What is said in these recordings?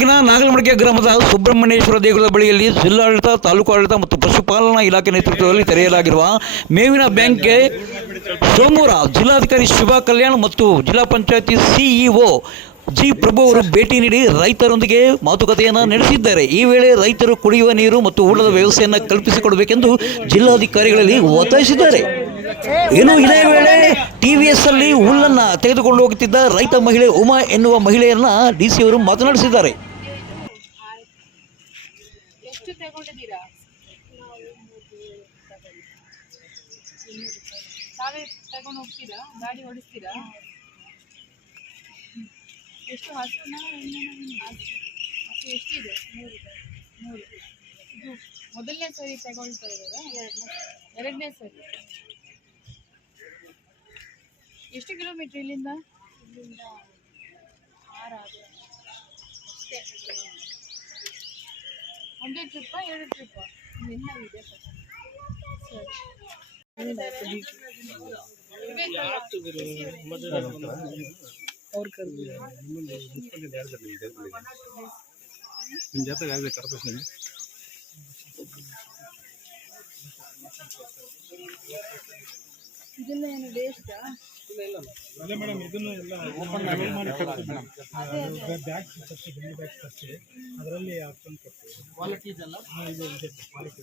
ತಾಲೂಕಿನ ನಾಗಲಮಡಿಕೆ ಗ್ರಾಮದ ಸುಬ್ರಹ್ಮಣ್ಯೇಶ್ವರ ದೇಗುಲದ ಬಳಿಯಲ್ಲಿ ಜಿಲ್ಲಾಡಳಿತ, ತಾಲೂಕು ಆಡಳಿತ ಮತ್ತು ಪಶುಪಾಲನಾ ಇಲಾಖೆ ನೇತೃತ್ವದಲ್ಲಿ ತೆರೆಯಲಾಗಿರುವ ಮೇವಿನ ಬ್ಯಾಂಕ್ಗೆ ಸೋಮವಾರ ಜಿಲ್ಲಾಧಿಕಾರಿ ಶಿವ ಕಲ್ಯಾಣ್ ಮತ್ತು ಜಿಲ್ಲಾ ಪಂಚಾಯತಿ ಸಿಇಒ ಜಿ ಪ್ರಭು ಅವರು ಭೇಟಿ ನೀಡಿ ರೈತರೊಂದಿಗೆ ಮಾತುಕತೆಯನ್ನು ನಡೆಸಿದ್ದಾರೆ. ಈ ವೇಳೆ ರೈತರು ಕುಡಿಯುವ ನೀರು ಮತ್ತು ಊಟದ ವ್ಯವಸ್ಥೆಯನ್ನು ಕಲ್ಪಿಸಿಕೊಡಬೇಕೆಂದು ಜಿಲ್ಲಾಧಿಕಾರಿಗಳಲ್ಲಿ ಒತ್ತಾಯಿಸಿದ್ದಾರೆ. ಇನ್ನು ಇದೇ ವೇಳೆ ಟಿವಿಎಸ್ ಅಲ್ಲಿ ಹುಲ್ಲನ್ನು ತೆಗೆದುಕೊಂಡು ಹೋಗುತ್ತಿದ್ದ ರೈತ ಮಹಿಳೆ ಉಮಾ ಎನ್ನುವ ಮಹಿಳೆಯನ್ನ ಡಿಸಿ ಅವರು ಮಾತನಾಡಿಸಿದ್ದಾರೆ. ಎಷ್ಟು ತಗೊಂಡಿದ್ದೀರಾ? ತಾವೇ ತಗೊಂಡು ಹೋಗ್ತೀರಾ? ಗಾಡಿ ಓಡಿಸ್ತೀರಾ? ಎಷ್ಟು ಹಸುನ ಹಸು ಎಷ್ಟಿದೆ? ಮೂರು. ಮೂರು ಇದು ಮೊದಲನೇ ಸರಿ ತಗೊಳ್ತಾ ಇದ್ದಾರಾ ಎರಡನೇ ಸರಿ. ಎಷ್ಟು ಕಿಲೋಮೀಟ್ರ್ ಇಲ್ಲಿಂದ? ಇಲ್ಲಿಂದ ಆರು ಆರು ಅಷ್ಟೇ. ಒಂದೇ ಟ್ರಿಪ್ಪ ಎರಡು ಟ್ರಿಪ್ಪ ಇನ್ನೂ ಇದೆ ಸರಿ ನಿಮ್ಮ ಜೊತೆಗೆ ಆಗಲಿ ಕಾರ್ಪೊರೇಷನ್ ಇದೆಲ್ಲ ಏನು ವೇಸ್ಟಾ ಅಲ್ಲ ಮೇಡಮ್ ಇದನ್ನು ಎಲ್ಲ ಓಪನ್ ಮಾಡಿ ಬ್ಯಾಗ್ ತರಿಸಿ ಬೆಣ್ಣೆ ಬ್ಯಾಗ್ ತರಿಸಿ ಅದರಲ್ಲಿ ಹಾಕ್ಕೊಂಡು ಕೊಡ್ತೀವಿ ಕ್ವಾಲಿಟಿ ಇದೆಲ್ಲ ಹಾಂ ಇದು ಇದೆ ಕ್ವಾಲಿಟಿ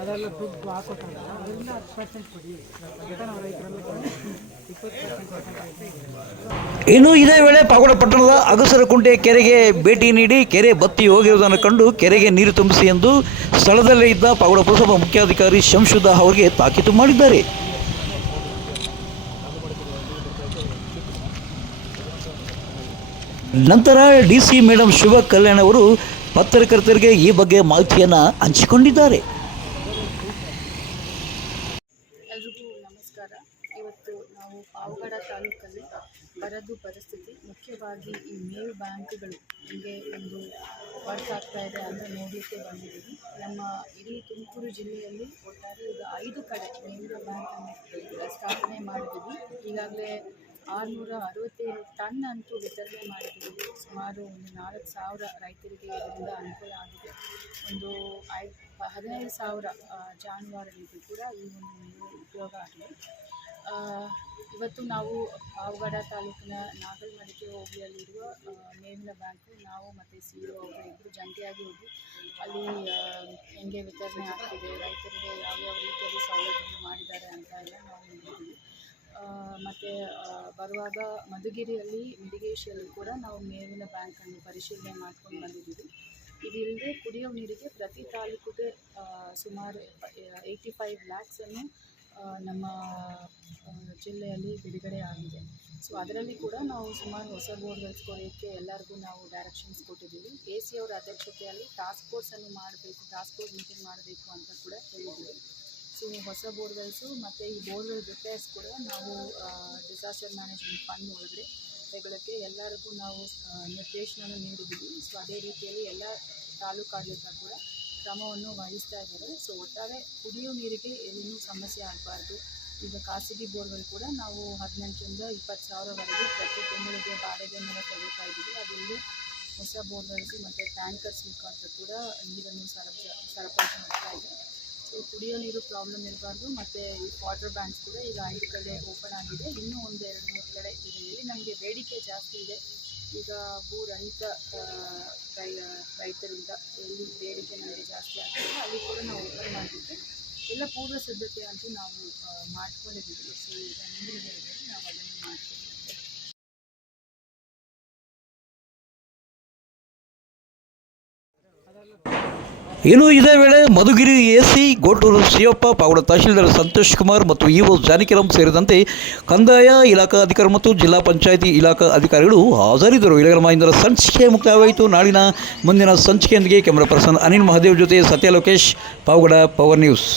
ಅದೆಲ್ಲ ದುಡ್ಡು ಅದರಿಂದ ಹತ್ತು ಪರ್ಸೆಂಟ್ ಕೊಡಿ. ಇನ್ನು ಇದೇ ವೇಳೆ ಪಾಗೋಡ ಪಟ್ಟಣದ ಅಗಸರಕುಂಟೆ ಕೆರೆಗೆ ಭೇಟಿ ನೀಡಿ ಕೆರೆ ಬತ್ತಿ ಹೋಗಿರುವುದನ್ನು ಕಂಡು ಕೆರೆಗೆ ನೀರು ತುಂಬಿಸಿ ಎಂದು ಸ್ಥಳದಲ್ಲೇ ಇದ್ದ ಪಾಗೋಡ ಪುರಸಭಾ ಮುಖ್ಯಾಧಿಕಾರಿ ಶಂಶುದಾ ಅವರಿಗೆ ತಾಕೀತು ಮಾಡಿದ್ದಾರೆ. ನಂತರ D C madam Shiva Kalyan ಅವರು ಪತ್ರಕರ್ತರಿಗೆ ಈ ಬಗ್ಗೆ ಮಾಹಿತಿಯನ್ನು ಹಂಚಿಕೊಂಡಿದ್ದಾರೆ ಎಲ್ರಿಗೂ ನಮಸ್ಕಾರ ಇವತ್ತು ನಾವು ಪಾವಗಡ ತಾಲೂಕಲ್ಲಿ ಬರದು ಪರಿಸ್ಥಿತಿ. ಮುಖ್ಯವಾಗಿ ಈ ಮೇಲ್ ಬ್ಯಾಂಕ್ಗಳು ಹಿಂಗೆ ಒಂದು ವರ್ಕ್ ಆಗ್ತಾ ಇದೆ ಅಂತ ನೋಡಲಿಕ್ಕೆ ಬಂದಿದ್ದೀವಿ. ನಮ್ಮ ಇಡೀ ತುಮಕೂರು ಜಿಲ್ಲೆಯಲ್ಲಿ ಒಟ್ಟಾರೆ ಈಗ ಐದು ಕಡೆ ಮೇವಿನ ಬ್ಯಾಂಕನ್ನು ಸ್ಥಾಪನೆ ಮಾಡಿದ್ದೀವಿ. ಈಗಾಗಲೇ ಆರುನೂರ ಅರವತ್ತೇಳು ಟನ್ ಅಂತೂ ವಿತರಣೆ ಮಾಡಿದ್ದೀವಿ. ಸುಮಾರು ಒಂದು ನಾಲ್ಕು ಸಾವಿರ ರೈತರಿಗೆ ಇದರಿಂದ ಅನುಕೂಲ ಆಗಿದೆ. ಒಂದು ಐದು ಹದಿನೈದು ಸಾವಿರ ಜಾನುವಾರುಗಳಿಗೂ ಕೂಡ ಈ ಒಂದು ಉಪಯೋಗ ಆಗಿದೆ. ಇವತ್ತು ನಾವು ಪಾವಗಡ ತಾಲೂಕಿನ ನಾಗಲ್ಮಡಿಕೆ ಹೋಬಳಿಯಲ್ಲಿರುವ ಮೇವಿನ ಬ್ಯಾಂಕು ನಾವು ಮತ್ತು ಸಿ ಇ ಅವರು ಇಬ್ಬರು ಜಂಟಿಯಾಗಿ ಹೋಗಿ ಅಲ್ಲಿ ಹೆಂಗೆ ವಿತರಣೆ ಆಗ್ತಿದೆ, ರೈತರಿಗೆ ಯಾವ್ಯಾವ ರೀತಿಯಲ್ಲಿ ಸೌಲಭ್ಯ ಮಾಡಿದ್ದಾರೆ ಅಂತ ಎಲ್ಲ ನಾವು ನೋಡಿದ್ದೀವಿ. ಮತ್ತು ಬರುವಾಗ ಮಧುಗಿರಿಯಲ್ಲಿ ಮಿಡಿಗೇಶಿಯಲ್ಲಿ ಕೂಡ ನಾವು ಮೇವಿನ ಬ್ಯಾಂಕನ್ನು ಪರಿಶೀಲನೆ ಮಾಡ್ಕೊಂಡು ಬಂದಿದ್ದೀವಿ. ಇದಿಲ್ಲದೆ ಕುಡಿಯೋ ನೀರಿಗೆ ಪ್ರತಿ ತಾಲೂಕಿಗೆ ಸುಮಾರು ಏಯ್ಟಿ ಫೈವ್ ಲ್ಯಾಕ್ಸನ್ನು ನಮ್ಮ ಜಿಲ್ಲೆಯಲ್ಲಿ ಬಿಡುಗಡೆ ಆಗಿದೆ. ಸೊ ಅದರಲ್ಲಿ ಕೂಡ ನಾವು ಸುಮಾರು ಹೊಸ ಬೋರ್ವೆಲ್ಸ್ ಕೊಡೋಕ್ಕೆ ಎಲ್ಲರಿಗೂ ನಾವು ಡೈರೆಕ್ಷನ್ಸ್ ಕೊಟ್ಟಿದ್ದೀವಿ. ಎ ಸಿ ಅವರ ಅಧ್ಯಕ್ಷತೆಯಲ್ಲಿ ಟಾಸ್ಕ್ ಫೋರ್ಸನ್ನು ಮಾಡಬೇಕು ಟಾಸ್ಕ್ ಫೋರ್ಸ್ ಮೀಟಿಂಗ್ ಮಾಡಬೇಕು ಅಂತ ಕೂಡ ಹೇಳಿದ್ದೀವಿ. ಸೊ ಹೊಸ ಬೋರ್ವೆಲ್ಸು ಮತ್ತು ಈ ಬೋರ್ವೆಲ್ ರಿಪೇರ್ಸ್ ಕೂಡ ನಾವು ಡಿಸಾಸ್ಟರ್ ಮ್ಯಾನೇಜ್ಮೆಂಟ್ ಫಂಡ್ ಒಳಗಡೆ ತೆಗೊಳ್ಳೋಕ್ಕೆ ಎಲ್ಲರಿಗೂ ನಾವು ನಿರ್ದೇಶನ ನೀಡಿದ್ದೀವಿ. ಸೊ ಅದೇ ರೀತಿಯಲ್ಲಿ ಎಲ್ಲ ತಾಲೂಕು ಕೂಡ ಕ್ರಮವನ್ನು ವಹಿಸ್ತಾ ಇದ್ದಾರೆ. ಸೊ ಒಟ್ಟಾರೆ ಕುಡಿಯೋ ನೀರಿಗೆ ಏನೇನು ಸಮಸ್ಯೆ ಆಗಬಾರ್ದು. ಈಗ ಖಾಸಗಿ ಬೋರ್ವೆಲ್ ಕೂಡ ನಾವು ಹದಿನೆಂಟರಿಂದ ಇಪ್ಪತ್ತು ಸಾವಿರವರೆಗೆ ಪ್ರತಿ ತಿಂಗಳಿಗೆ ಬಾಡಿಗೆ ಮೇಲೆ ತೆಗಿತಾ ಇದ್ದೀವಿ. ಅದರಲ್ಲಿ ಹೊಸ ಬೋರ್ವೆಲ್ಸ್ ಮತ್ತು ಟ್ಯಾಂಕರ್ಸ್ ಮುಖಾಂತರ ಕೂಡ ನೀರನ್ನು ಸರಬ, ಸರಬರಾಜು ಮಾಡ್ತಾ ಇದೆ ಸೊ ಕುಡಿಯೋ ನೀರು ಪ್ರಾಬ್ಲಮ್ ಇರಬಾರ್ದು. ಮತ್ತು ಈ ವಾಟರ್ ಬ್ಯಾಂಕ್ಸ್ ಕೂಡ ಈಗ ಐದು ಕಡೆ ಓಪನ್ ಆಗಿದೆ. ಇನ್ನೂ ಒಂದು ಎರಡು ಮೂರು ಕಡೆ ಇದೆ. ಇಲ್ಲಿ ನಮಗೆ ಬೇಡಿಕೆ ಜಾಸ್ತಿ ಇದೆ. ಈಗ ಭೂ ರಹಿತ ಆ, ರೈ ರೈತರಿಂದ ಎಲ್ಲಿ ಬೇಡಿಕೆ ನಮಗೆ ಜಾಸ್ತಿ ಆಗ್ತದೆ ಅಲ್ಲಿ ಕೂಡ ನಾವು ಓಪನ್ ಮಾಡಲಿಕ್ಕೆ ಎಲ್ಲ ಪೂರ್ವ ಸಿದ್ಧತೆ ಅಂತೂ ನಾವು ಮಾಡ್ಕೊಂಡಿದ್ದೀವಿ ಸೊ ಈಗ ಮುಂದಿನ ನಾವು ಅದನ್ನು ಮಾಡ್ತೀವಿ. ಇನ್ನು ಇದೇ ವೇಳೆ ಮಧುಗಿರಿ ಎಸಿ ಗೋಟೂರು ಶಿವಪ್ಪ ಪಾವಡ ತಹಶೀಲ್ದಾರ್ ಸಂತೋಷ್ ಕುಮಾರ್ ಮತ್ತು ಇಒ ಜಾನಕಿರಾಮ್ ಸೇರಿದಂತೆ ಕಂದಾಯ ಇಲಾಖಾ ಅಧಿಕಾರಿ ಮತ್ತು ಜಿಲ್ಲಾ ಪಂಚಾಯಿತಿ ಇಲಾಖಾ ಅಧಿಕಾರಿಗಳು ಹಾಜರಿದ್ದರು. ಇಳಗರ ಮಹೇಂದ್ರ ಸಂಚಿಕೆ ಮುಕ್ತಾಯವಾಯಿತು. ನಾಳಿನ ಮುಂದಿನ ಸಂಚಿಕೆಯೊಂದಿಗೆ ಕ್ಯಾಮರಾ ಪರ್ಸನ್ ಅನಿಲ್ ಮಹಾದೇವ್ ಜೊತೆ ಸತ್ಯ ಲೋಕೇಶ್, ಪಾವಗಡ ಪವರ್ ನ್ಯೂಸ್.